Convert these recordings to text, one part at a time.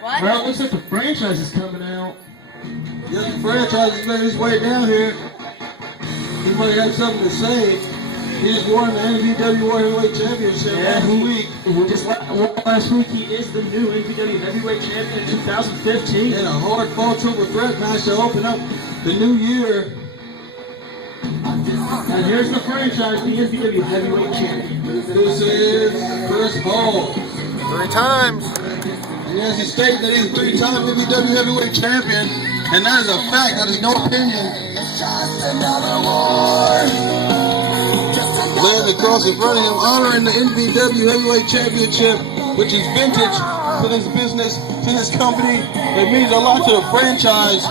What? Well, it looks like the franchise is coming out. Yes, the franchise is making his way down here. He might have something to say. He just won the NVW Heavyweight Championship last week. Just last week, he is the new NVW Heavyweight Champion in 2015. In a hard-fought triple threat match to open up the new year. And here's the franchise, the NVW Heavyweight Champion. This is Chris Hall. 3 times. And as he stated that he's a 3-time NVW Heavyweight Champion, and that is a fact, that is no opinion. Laying across in front of him, honoring the NVW Heavyweight Championship, which is vintage to this business, to this company. It means a lot to the franchise.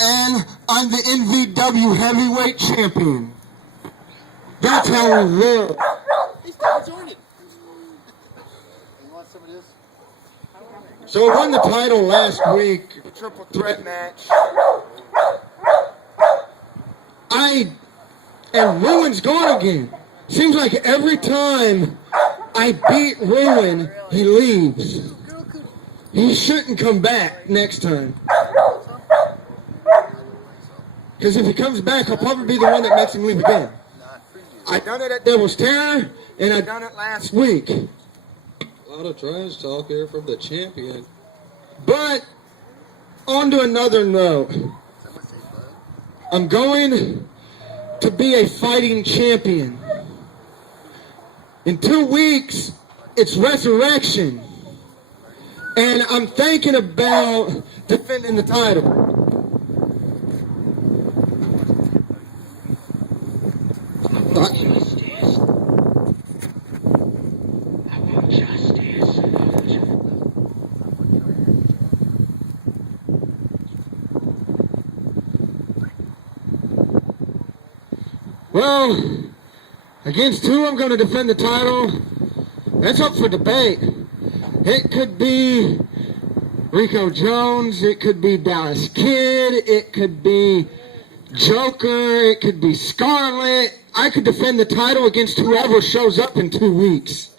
And I'm the NVW Heavyweight Champion. That's how we live. So I won the title last week, the triple threat match. And Ruin's gone again. Seems like every time I beat Ruin, he leaves. He shouldn't come back next time. Because if he comes back, I'll probably be the one that makes him leave again. I done it at Devil's Terror, and I done it last week. A lot of trash talk here from the champion. But, on to another note. I'm going to be a fighting champion. In 2 weeks, it's Resurrection. And I'm thinking about defending the title. Well, against who I'm going to defend the title, that's up for debate. It could be Rico Jones, it could be Dallas Kid, it could be Joker, it could be Scarlett. I could defend the title against whoever shows up in 2 weeks.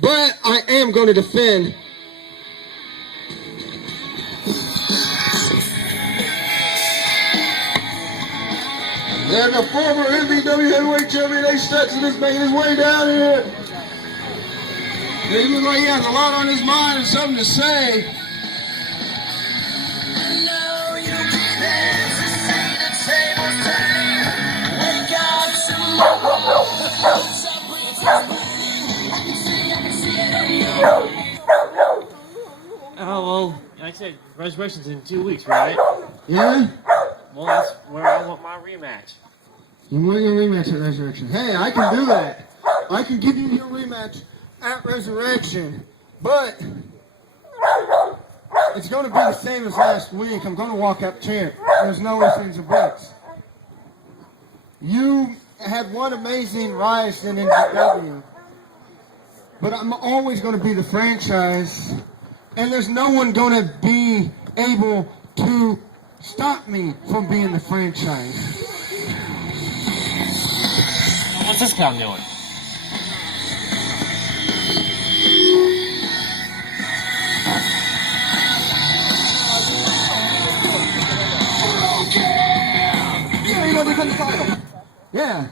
But I am going to defend. And the former NVW Heavyweight Champion, Ace Stetson, is making his way down here. And he looks like he has a lot on his mind and something to say. Oh, well, like I said, Resurrection's in 2 weeks, right? Yeah? Well, that's where I want my rematch. You want your rematch at Resurrection? Hey, I can do that. I can give you your rematch at Resurrection. But it's going to be the same as last week. I'm going to walk up champ. There's no ifs, ands, or buts. You had one amazing rise in NVW. But I'm always going to be the franchise. And there's no one going to be able to stop me from being the franchise. What's this clown doing? You're going to defend the title. Yeah.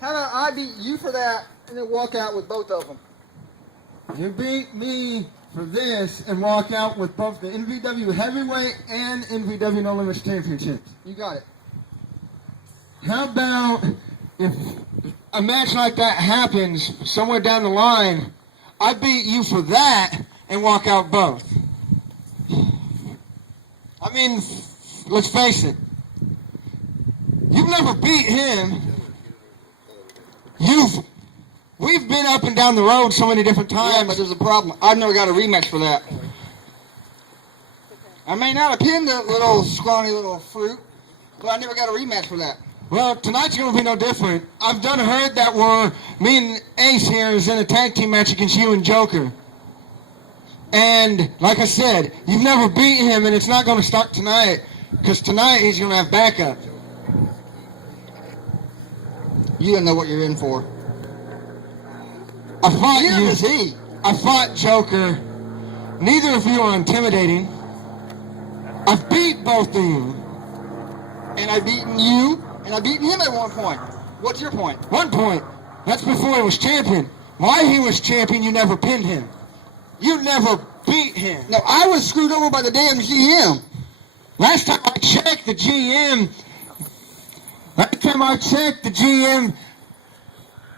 How about I beat you for that and then walk out with both of them? You beat me for this and walk out with both the NVW Heavyweight and NVW No Limits Championships. You got it. How about if a match like that happens somewhere down the line, I beat you for that and walk out both? I mean, let's face it. You've never beat him. We've been up and down the road so many different times. Yeah, but there's a problem. I've never got a rematch for that. I may not have pinned that little scrawny little fruit, but I never got a rematch for that. Well, tonight's going to be no different. I've done heard that me and Ace here is in a tag team match against you and Joker. And like I said, you've never beaten him, and it's not going to start tonight, because tonight he's going to have backup. You don't know what you're in for. I fought Neither you. does he. I fought Joker. Neither of you are intimidating. I've beat both of you. And I've beaten you, and I've beaten him at one point. What's your point? 1 point. That's before he was champion. While he was champion, you never pinned him. You never beat him. No, I was screwed over by the damn GM. Last time I checked, the GM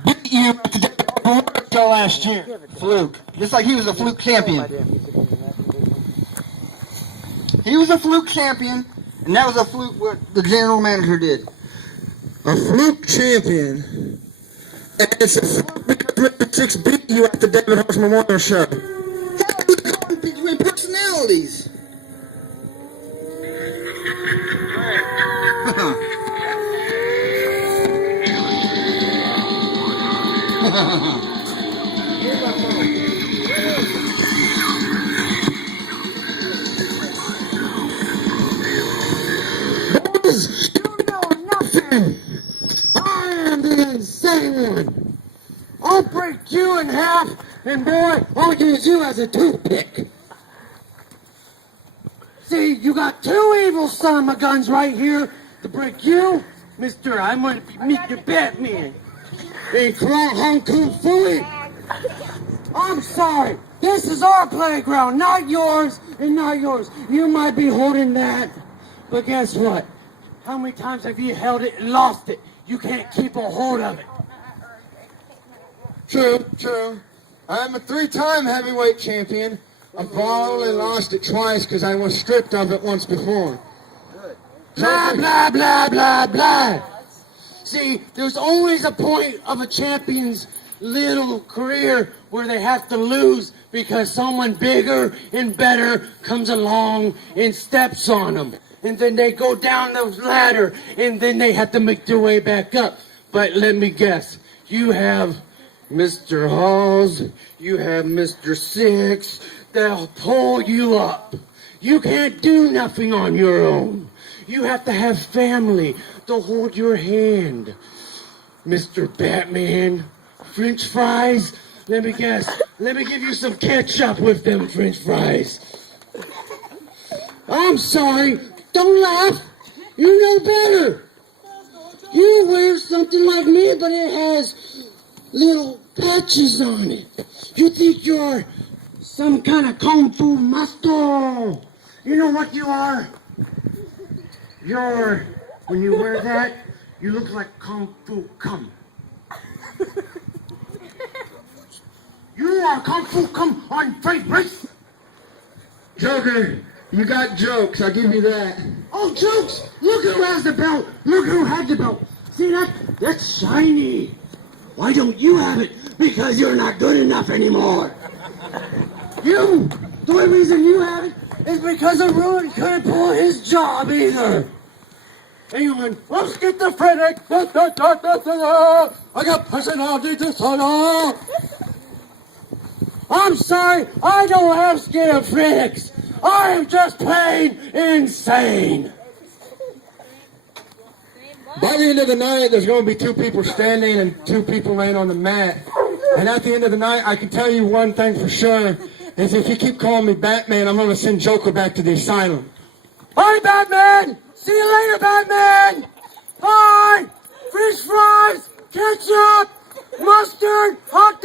beat you at the WWE show last year. Fluke. Just like he was a fluke champion. He was a fluke champion, and that was a fluke what the general manager did. A fluke champion. And it's a fluke because Mr. Six beat you at the David House Memorial Show. How are we going between personalities? Boys, you know nothing. I am the insane one. I'll break you in half, and boy, I'll use you as a toothpick. See, you got two evil son of my guns right here to break you, Mister. I'm going to meet your Batman. Hey, Hong Kung Fooey. I'm sorry. This is our playground, not yours, and not yours. You might be holding that, but guess what? How many times have you held it and lost it? You can't keep a hold of it. True. I'm a 3-time heavyweight champion. I've only lost it twice because I was stripped of it once before. Blah, blah, blah, blah, blah. See, there's always a point of a champion's little career where they have to lose because someone bigger and better comes along and steps on them. And then they go down the ladder, and then they have to make their way back up. But let me guess, you have Mr. Halls, you have Mr. Six, they'll pull you up. You can't do nothing on your own. You have to have family to hold your hand. Mr. Batman, French fries, let me guess, let me give you some ketchup with them French fries. I'm sorry, don't laugh. You know better. You wear something like me, but it has little patches on it. You think you're some kind of kung fu master. You know what you are? When you wear that, you look like kung fu cum. You are kung fu cum on freight race. Joker, you got jokes, I'll give you that. Oh, jokes! Look who has the belt! Look who had the belt! See that? That's shiny! Why don't you have it? Because you're not good enough anymore! You! The only reason you have it is because a ruin couldn't pull his job either! Hang on, let's get the Frederick! I got personality disorder! I'm sorry, I don't have schizophrenics! I am just plain insane. By the end of the night, there's going to be 2 people standing and 2 people laying on the mat. And at the end of the night, I can tell you one thing for sure, is if you keep calling me Batman, I'm going to send Joker back to the asylum. Bye, Batman! See you later, Batman! Bye! Fish fries, ketchup, mustard, hot